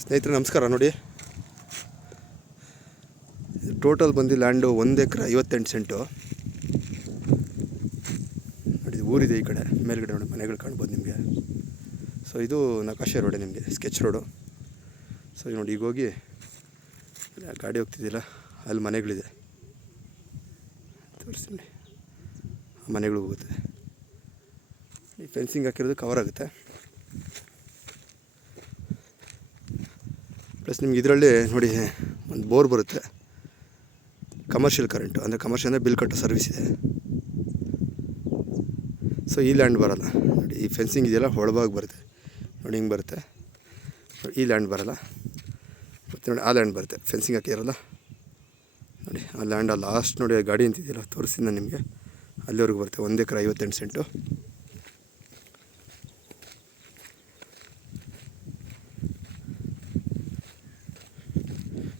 ಸ್ನೇಹಿತರೆ ನಮಸ್ಕಾರ. ನೋಡಿ, ಟೋಟಲ್ ಬಂದು ಲ್ಯಾಂಡು 1 ಎಕರೆ 58 ಸೆಂಟು. ನೋಡಿ, ಊರಿದೆ ಈ ಕಡೆ ಮೇಲ್ಗಡೆ. ನೋಡಿ, ಮನೆಗಳು ಕಾಣ್ಬೋದು ನಿಮಗೆ. ಸೊ ಇದು ನಕಾಶೆ ರೋಡೆ, ನಿಮಗೆ ಸ್ಕೆಚ್ ರೋಡು. ಸೊ ನೋಡಿ, ಈಗ ಹೋಗಿ ಗಾಡಿ ಹೋಗ್ತಿದ್ದಿಲ್ಲ, ಅಲ್ಲಿ ಮನೆಗಳಿದೆ ತೋರಿಸ್ತೀನಿ. ಆ ಮನೆಗಳಿಗೆ ಹೋಗುತ್ತೆ. ಈ ಫೆನ್ಸಿಂಗ್ ಹಾಕಿರೋದು ಕವರ್ ಆಗುತ್ತೆ. ಪ್ಲಸ್ ನಿಮ್ಗೆ ಇದರಲ್ಲಿ ನೋಡಿ ಒಂದು ಬೋರ್ ಬರುತ್ತೆ. ಕಮರ್ಷಿಯಲ್ ಕರೆಂಟು ಅಂದರೆ ಕಮರ್ಷಿಯಲ್ ಅಂದರೆ ಬಿಲ್ ಕಟ್ಟೋ ಸರ್ವಿಸ್ ಇದೆ. ಸೊ ಈ ಲ್ಯಾಂಡ್ ಬರೋಲ್ಲ. ನೋಡಿ, ಈ ಫೆನ್ಸಿಂಗ್ ಇದೆಯಲ್ಲ ಒಳಭಾಗ ಬರುತ್ತೆ. ನೋಡಿ, ಹಿಂಗೆ ಬರುತ್ತೆ. ಈ ಲ್ಯಾಂಡ್ ಬರೋಲ್ಲ. ಮತ್ತು ನೋಡಿ, ಆ ಲ್ಯಾಂಡ್ ಬರುತ್ತೆ. ಫೆನ್ಸಿಂಗ್ ಹಾಕಿರಲ್ಲ ನೋಡಿ, ಆ ಲ್ಯಾಂಡ್ ಆ ಲಾಸ್ಟ್ ನೋಡಿ, ಗಾಡಿ ಅಂತಿದೆಯಲ್ಲ ತೋರಿಸ್ತೀನಿ ನಾನು ನಿಮಗೆ. ಅಲ್ಲಿವರೆಗೂ ಬರುತ್ತೆ. 1 ಎಕರೆ 58 ಸೆಂಟು.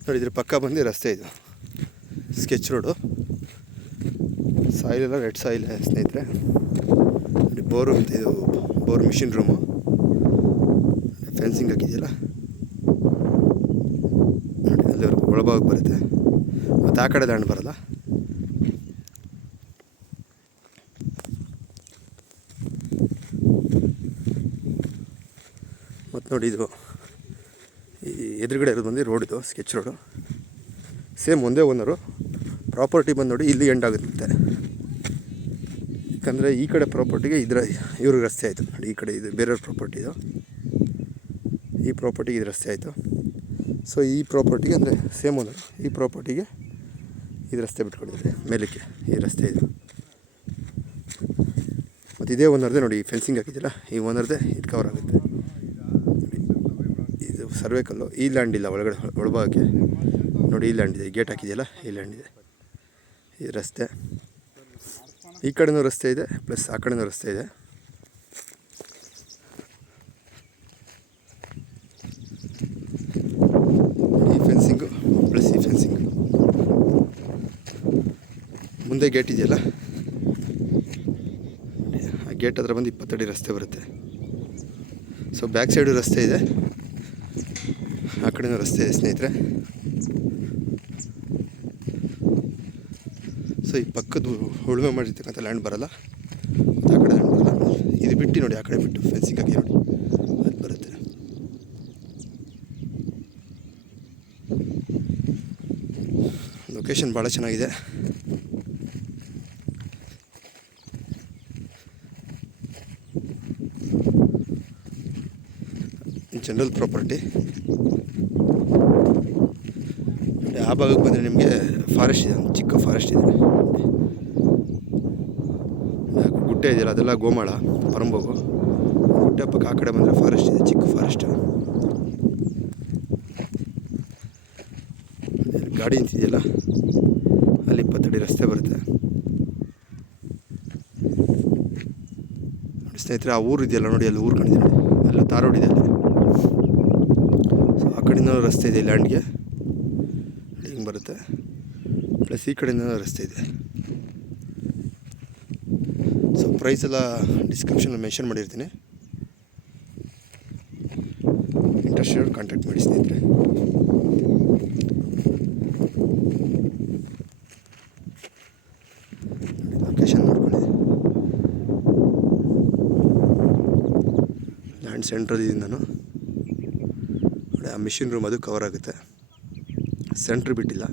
ನೋಡಿ, ಇದ್ರ ಪಕ್ಕ ಬಂದು ರಸ್ತೆ. ಇದು ಸ್ಕೆಚ್ ರೋಡು. ಸಾಯಿಲ್ ಎಲ್ಲ ರೆಡ್ ಸಾಯಿಲ್ ಸ್ನೇಹಿತರೆ. ನೋಡಿ, ಬೋರು ಅಂತ, ಇದು ಬೋರ್ ಮಿಷಿನ್ ರೂಮು. ಫೆನ್ಸಿಂಗ್ ಹಾಕಿದೆಯಲ್ಲ ನೋಡಿ, ಅಲ್ಲಿವರೆಗೂ ಒಳಭಾಗ ಬರುತ್ತೆ. ಮತ್ತು ಆ ಕಡೆ ಲ್ಯಾಂಡ್ ಬರೋಲ್ಲ. ಮತ್ತು ನೋಡಿ, ಇದು ಈ ಎದುರುಗಡೆ ಇರೋದು ಬಂದು ರೋಡ್. ಇದು ಸ್ಕೆಚ್ ರೋಡು. ಸೇಮ್ ಒಂದೇ ಓನರು. ಪ್ರಾಪರ್ಟಿ ಬಂದು ನೋಡಿ ಇಲ್ಲಿ ಎಂಡ್ ಆಗುತ್ತೆ. ಯಾಕಂದರೆ ಈ ಕಡೆ ಪ್ರಾಪರ್ಟಿಗೆ ಇವ್ರಿಗೆ ರಸ್ತೆ ಆಯಿತು. ನೋಡಿ, ಈ ಕಡೆ ಇದು ಬೇರೆಯವ್ರ ಪ್ರಾಪರ್ಟಿ. ಇದು ಈ ಪ್ರಾಪರ್ಟಿಗೆ ಇದು ರಸ್ತೆ ಆಯಿತು. ಸೊ ಈ ಪ್ರಾಪರ್ಟಿಗೆ ಅಂದರೆ ಸೇಮ್ ಓನರು, ಈ ಪ್ರಾಪರ್ಟಿಗೆ ಇದು ರಸ್ತೆ ಬಿಟ್ಕೊಂಡಿದ್ದಾರೆ ಮೇಲಕ್ಕೆ. ಈ ರಸ್ತೆ ಇದು. ಮತ್ತು ಇದೇ ಓನರ್ದೇ ನೋಡಿ, ಫೆನ್ಸಿಂಗ್ ಹಾಕಿದ್ದಿಲ್ಲ, ಈ ಓನರ್ದೇ ಇದು ಕವರ್ ಆಗುತ್ತೆ. ಇದು ಸರ್ವೇಕಲ್ಲು. ಈ ಲ್ಯಾಂಡ್ ಇಲ್ಲ ಒಳಗಡೆ ಒಳಭಾಗಕ್ಕೆ. ನೋಡಿ, ಈ ಲ್ಯಾಂಡ್ ಇದೆ. ಗೇಟ್ ಹಾಕಿದೆಯಲ್ಲ, ಈ ಲ್ಯಾಂಡ್ ಇದೆ. ಈ ರಸ್ತೆ ಈ ಕಡೆನೂ ರಸ್ತೆ ಇದೆ, ಪ್ಲಸ್ ಆ ಕಡೆನೂ ರಸ್ತೆ ಇದೆ. ಈ ಫೆನ್ಸಿಂಗು ಪ್ಲಸ್ ಈ ಫೆನ್ಸಿಂಗು. ಮುಂದೆ ಗೇಟ್ ಇದೆಯಲ್ಲ, ಆ ಗೇಟ್ ಹತ್ರ ಬಂದು 20 ಅಡಿ ರಸ್ತೆ ಬರುತ್ತೆ. ಸೊ ಬ್ಯಾಕ್ ಸೈಡು ರಸ್ತೆ ಇದೆ, ಆ ಕಡೆನೂ ರಸ್ತೆ ಇದೆ ಸ್ನೇಹಿತರೆ. ಸೊ ಈ ಪಕ್ಕದ ಉಳುಮೆ ಮಾಡಿರ್ತಕ್ಕಂಥ ಲ್ಯಾಂಡ್ ಬರೋಲ್ಲ, ಮತ್ತು ಆ ಕಡೆ ಲ್ಯಾಂಡ್ ಬರೋಲ್ಲ. ಇದು ಬಿಟ್ಟು ನೋಡಿ, ಆ ಕಡೆ ಬಿಟ್ಟು ಫೆನ್ಸಿಂಗ್ ಹಾಕಿ ನೋಡಿ, ಅದು ಬರುತ್ತೆ. ಲೊಕೇಶನ್ ಭಾಳ ಚೆನ್ನಾಗಿದೆ. General property. ಆ ಭಾಗಕ್ಕೆ ಬಂದರೆ ನಿಮಗೆ ಫಾರೆಸ್ಟ್ ಇದೆ, ಒಂದು ಚಿಕ್ಕ ಫಾರೆಸ್ಟ್ ಇದೆ. ಗುಡ್ಡೆ ಇದೆಯಲ್ಲ, ಅದೆಲ್ಲ ಗೋಮಾಳ ಪರಂಬೋಗು. ಗುಡ್ಡೆ ಪಕ್ಕ ಆ ಕಡೆ ಬಂದರೆ ಫಾರೆಸ್ಟ್ ಇದೆ, ಚಿಕ್ಕ ಫಾರೆಸ್ಟ್. ಗಾಡಿ ನಿಂತಿದೆಯಲ್ಲ, ಅಲ್ಲಿ 20 ಅಡಿ ರಸ್ತೆ ಬರುತ್ತೆ. ನೋಡಿ ಸ್ನೇಹಿತರೆ, ಆ ಊರು ಇದೆಯಲ್ಲ ನೋಡಿ, ಅಲ್ಲಿ ಊರು ಕಾಣಿದೆ. ಅಲ್ಲಿ ತಾರ್ ರೋಡ್ ಇದೆ ಅಲ್ಲಿ. ಸೊ ಆ ಕಡೆಯಿಂದ ರಸ್ತೆ ಇದೆ ಲ್ಯಾಂಡ್ಗೆ, ಹಿಂಗೆ ಬರುತ್ತೆ. ಪ್ಲಸ್ ಈ ಕಡೆಯಿಂದ ರಸ್ತೆ ಇದೆ. ಸೊ ಪ್ರೈಸ್ ಎಲ್ಲ ಡಿಸ್ಕ್ರಿಪ್ಷನಲ್ಲಿ ಮೆನ್ಷನ್ ಮಾಡಿರ್ತೀನಿ. ಇಂಟ್ರೆಸ್ಟೆಡ್ ಕಾಂಟ್ಯಾಕ್ಟ್ ಮಾಡಿ ಸ್ನೇಹಿತರೆ. ಲೊಕೇಶನ್ ನೋಡ್ಕೊಳ್ಳಿ. ಲ್ಯಾಂಡ್ ಸೆಂಟ್ರಲ್ ಇದೀನಿ ನಾನು. ನೋಡಿ, ಆ ಮಿಷಿನ್ ರೂಮ್ ಅದು ಕವರ್ ಆಗುತ್ತೆ. ಸೆಂಟ್ರ್ ಬಿಟ್ಟಿಲ್ಲ.